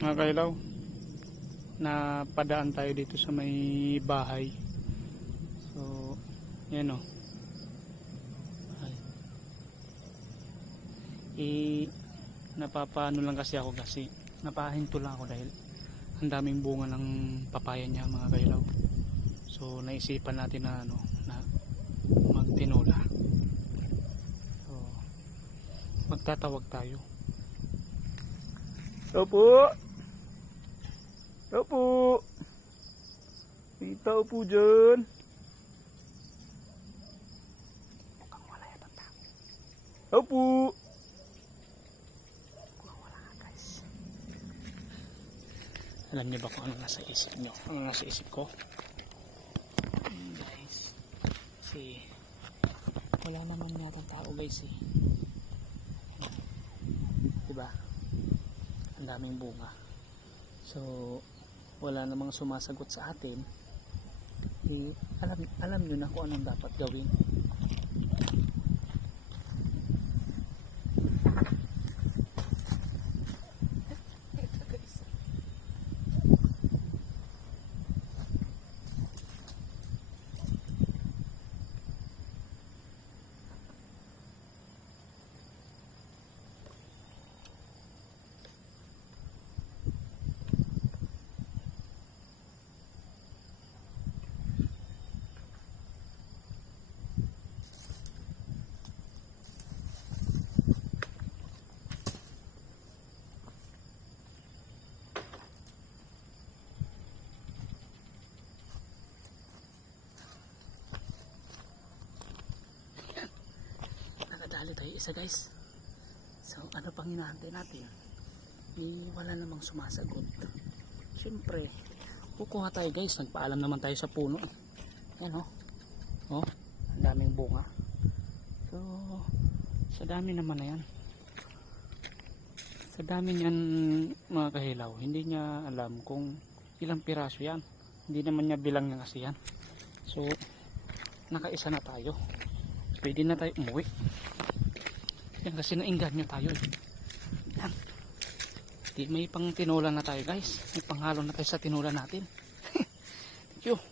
Mga kailaw, napadaan tayo dito sa may bahay. So yan o. Napapano lang kasi ako kasi napahinto lang ako dahil ang daming bunga ng papaya niya mga kailaw. So naisipan natin na na magtinola. So magtatawag tayo. Hello po. Hello po. May tao po dyan. Mukhang wala yatang tao. Hello po. Alam niyo ba kung ano nasa isip niyo? Ano nasa isip ko? Guys, kasi wala naman yata tao guys eh. Diba? Ang daming bunga. So, wala namang sumasagot sa atin. Eh, alam niyo na kung anong dapat gawin. Nakadali tayo isa guys. So ano pang hinahantay natin? Wala namang sumasagot. Siyempre kukuha tayo guys. Nagpaalam naman tayo sa puno. Ayan oh, ang daming bunga. So sa dami naman na yan, sa dami niyan mga kahilaw, hindi niya alam kung ilang piraso yan. Hindi naman niya bilang niya kasi yan. So nakaisa na tayo, pwede na tayo umuwi. Yan kasi nainganyo tayo eh. Yan. Di may pang tinola na tayo guys. May panghalo na tayo sa tinola natin. Thank you.